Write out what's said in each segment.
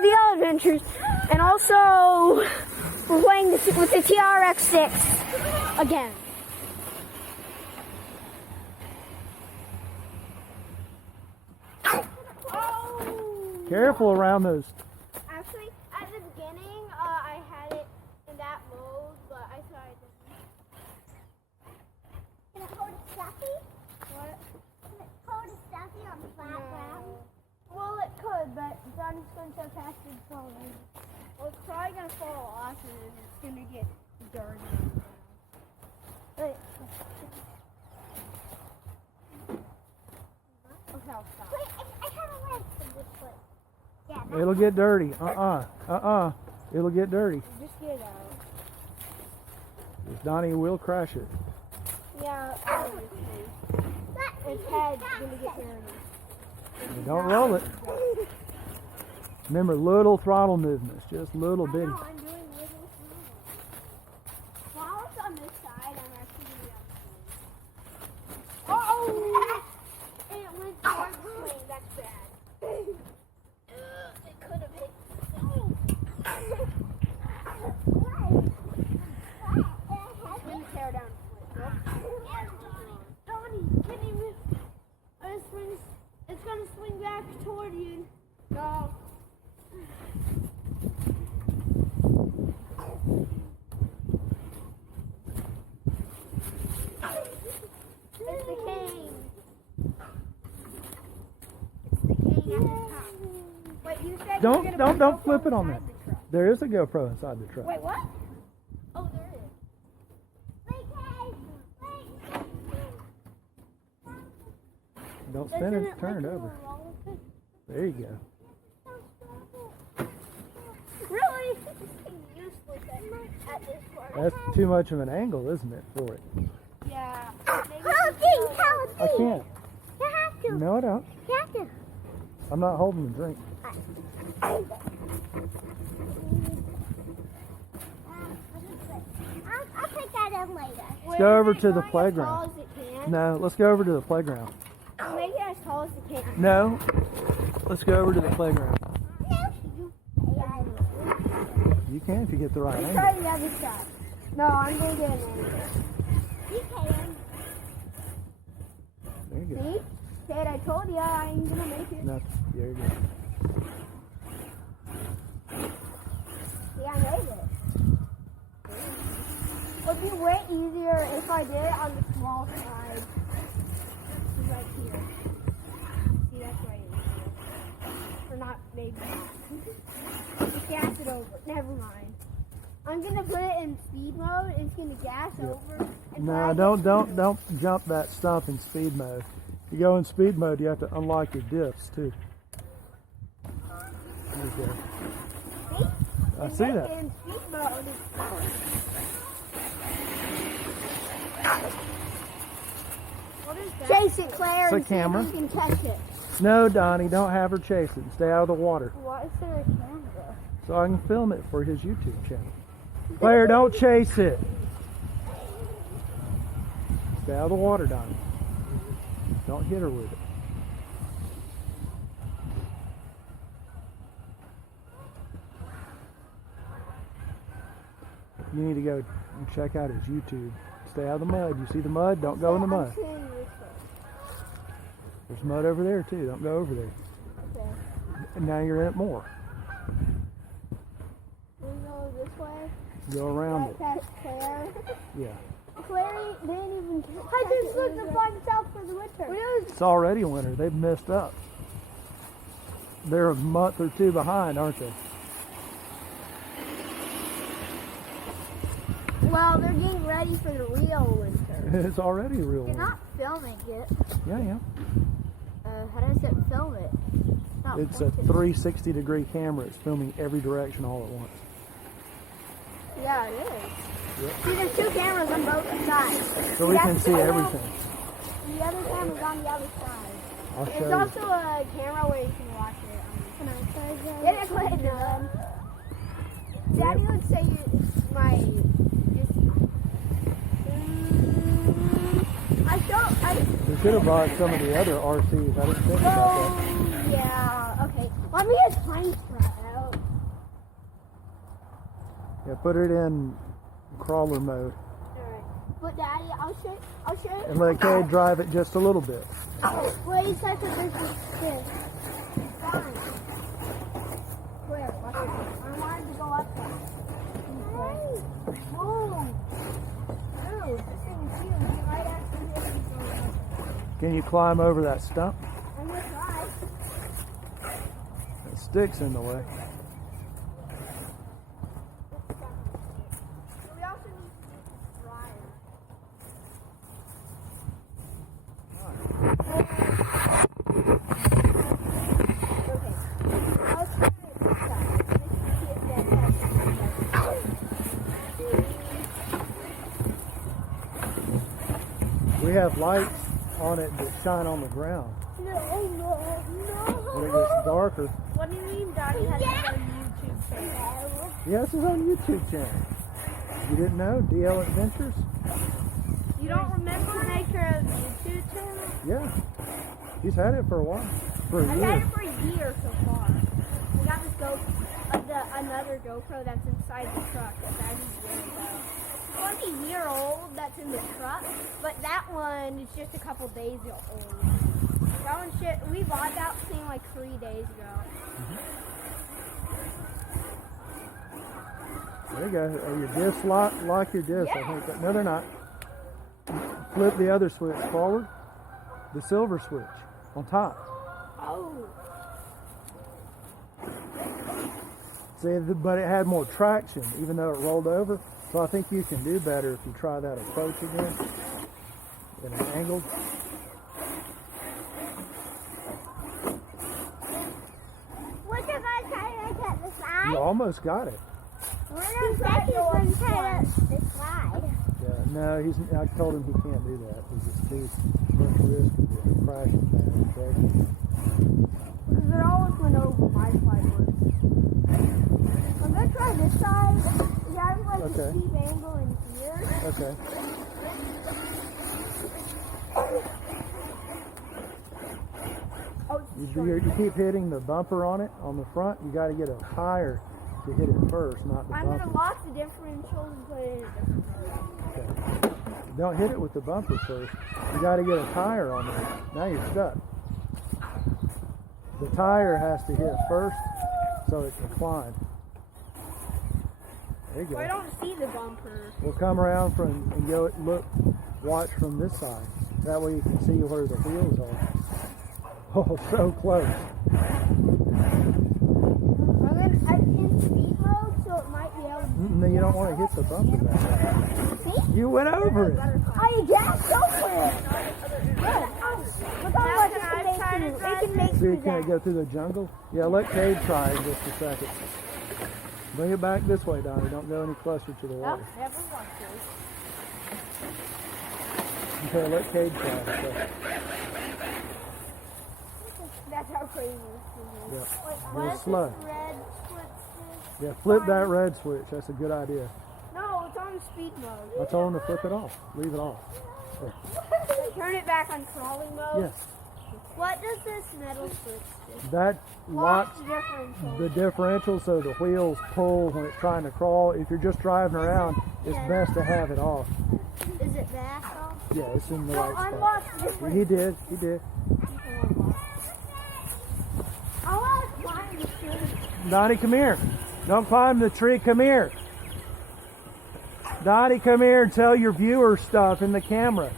Here's the L Adventures. And also, we're playing with the TRX6 again. Careful around those. Actually, at the beginning, I had it in that mode, but I thought I didn't. Can it hold Stuffy? What? Can it hold Stuffy on flat ground? Well, it could, but Donnie's going so fast it's falling. Well, it's probably going to fall off and it's going to get dirty. Wait. Okay, I'll stop. Wait, I have a leg from this foot. Yeah, It'll get dirty. It'll get dirty. Just get it out. Donnie will crash it. Yeah, obviously. Its head's going to get dirty. Don't roll it. Remember, little throttle movements, just little bitty. No, I'm doing little smiles. While it's on this side, I'm actually doing the other side. Oh! And it went towards the swing. That's bad. It could have hit. It's going to tear down. Donnie, can you move? It's going to swing back toward you. No. It's the cane. It's the cane at the top. Wait, you said you were gonna put Don't GoPro flip it on inside there. the truck. There is a GoPro inside the truck. Wait, what? Oh, there is. Don't spin it, turn it over. There you go. Really? It's useless at this point. That's too much of an angle, isn't it, for it? Yeah. Maybe I can't. You have to. No, I don't. You have to. I'm not holding the drink. I'll take that in later. Let's go over to the playground. No, let's go over to the playground. Make it as tall as it can. No, let's go over to the playground. You can if you get the right Let's try angle. the other side. No, I'm going to get an angle. You can. There you go. See? Dad, I told you I ain't going to make it. No, there you go. See, I made it. It would be way easier if I did it on the small side. Right here. See, that's right here. Or not, maybe not. Just gas it over. Never mind. I'm gonna put it in speed mode. It's gonna gas over. And No, don't jump that stump in speed mode. If you go in speed mode, you have to unlock your diffs too. There you go. I see that. In speed mode. What is that? Chase it, Claire. It's a and see if camera. you can catch it. No, Donnie, don't have her chase it. Stay out of the water. Why is there a camera? So I can film it for his YouTube channel. Claire, don't chase it. Stay out of the water, Donnie. Don't hit her with it. You need to go and check out his YouTube. Stay out of the mud. You see the mud? Don't go in the mud. I'm seeing this way. There's mud over there too. Don't go over there. Okay. And now you're in it more. We go this way. Go around Right it. past Claire. Yeah. Claire didn't even. I just looked the flag south for the winter. It's already winter. They've messed up. They're a month or two behind, aren't they? Well, they're getting ready for the real winter. It's already real You're winter. not filming it. Yeah. How does it film it? Not It's a pointed. 360-degree camera. It's filming every direction all at once. Yeah, it is. Yep. See, there's two cameras on both sides. So we can see everything. The other camera's on the other side. I'll show There's you. also a camera where you can watch it. Can I try that? Yeah, that's what it does. Daddy would say my. We should have bought some of the other RCs. I didn't think about that. Yeah, okay. Let me get time spread out. Yeah, put it in crawler mode Alright. But Daddy, I'll show you. and let Cade drive it just a little bit. Wait a second, there's this. Fine. Where? Watch it. I wanted to go up there. Whoa. Dude, this thing is huge. You might actually hit me going up. Can you climb over that stump? I'm gonna try. That stick's in the way. We also need to use the dryer. Okay. I'll try it this side. We have lights on it that shine on the ground. No. When it gets darker. What do you mean Daddy has his own YouTube channel? Yes, it's on YouTube channel. You didn't know? DL Adventures? You don't remember the maker of YouTube channel? Yeah. He's had it for a while. For a I've year. had it for a year so far. I got this another GoPro that's inside the truck that's actually really low. It's like a year old that's in the truck, but that one is just a couple days old. That one we bought that thing like 3 days ago. There you go. Are your discs lock your discs? Yeah. I think. No, they're not. Flip the other switch forward. The silver switch on top. Oh. See, but it had more traction, even though it rolled over. So I think you can do better if you try that approach again. In an angled. What if I try to cut the You slide? almost got it. What if Becky's going to try to slide? Yeah, no, I told him he can't do that. It's too much risk of crashing down. Okay? Because it always went over my slide once. I'm going to try this side. You have like Okay. a steep angle in here. Okay. Oh, it's You keep hitting the bumper on it on the front. You got to get a tire to hit it first, not the I'm going bumper. to lock the differentials and put it in a different Okay. Don't hit it with the bumper first. You got to get a tire on it. Now you're stuck. The tire has to hit first so it can climb. There you I go. don't see the bumper. We'll come around from and go watch from this side. That way you can see where the wheels are. Oh, so close. I'm in speed mode, so it might be able to. No, you don't want to hit the bumper that way. See? You went over it. I guess over it. Good. Look how much it can make you. It can make See, you can it that. go through the jungle? Yeah, let Cade try in just a second. Bring it back this way, Donnie. Don't go any closer to the water. Never watched it. Okay, let Cade try it. Okay. That's how crazy this Yeah. is. Wait, Real what is slow. this red switch? Yeah, flip that red switch. That's a good idea. No, it's on speed mode. I told him to flip it off. Leave it off. Turn it back on crawling mode. Yes. What does this metal switch do? That locks the differential. the differential so the wheels pull when it's trying to crawl. If you're just driving around, it's best to have it off. Is it back off? Yeah, it's in the No, right spot. unlock the differential. He did. He did. I want to climb the tree. Donnie, come here. Don't climb the tree. Come here. Donnie, come here and tell your viewers stuff in the camera.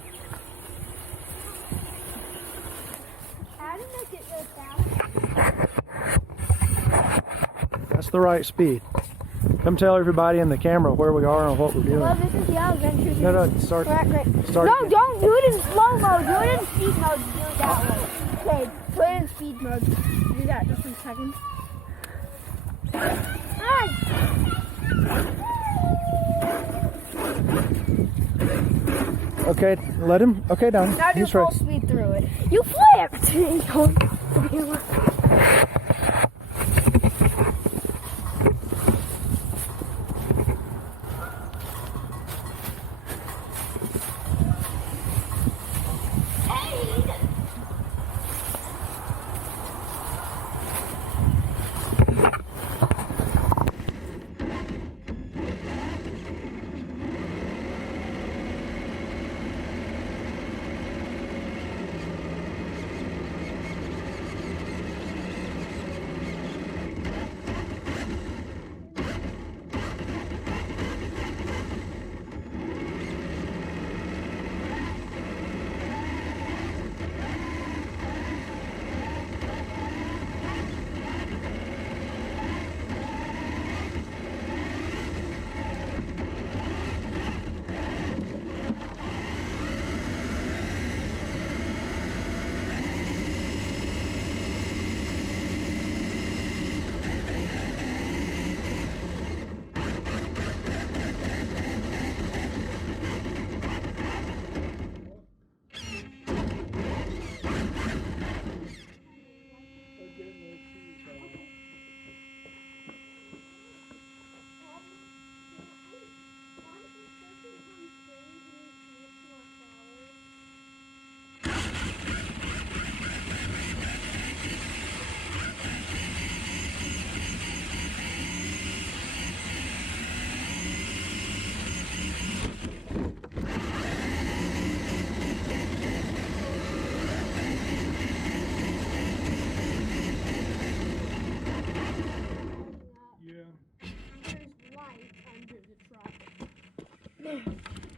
How did I get this down? That's the right speed. Come tell everybody in the camera where we are and what we're doing. Well, this is the adventure. No, start. Start. No, don't do it in slow mode. Do it in speed mode. Do it that way. Okay, put it in speed mode. Do that just in a second. Okay, let him. Okay, Donnie. Now do He's full ready. speed through it. You flipped!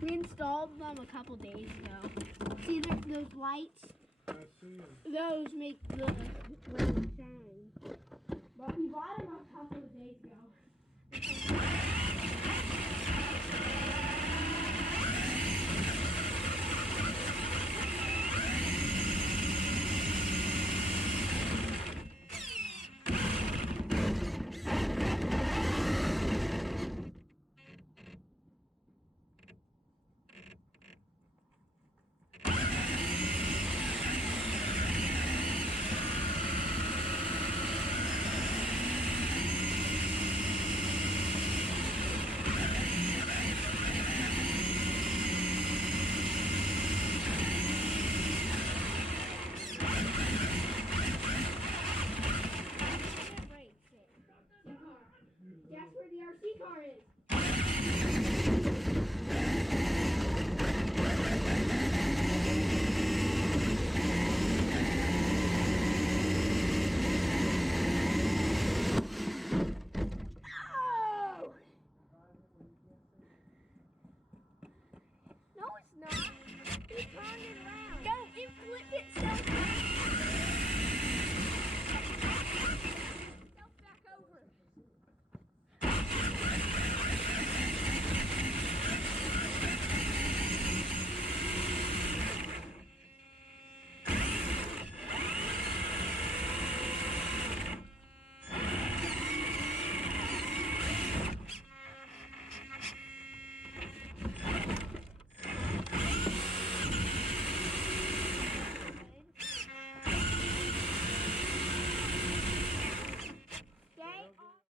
We installed them a couple days ago. See those lights? I see 'em. Those make the road shine. But we bought them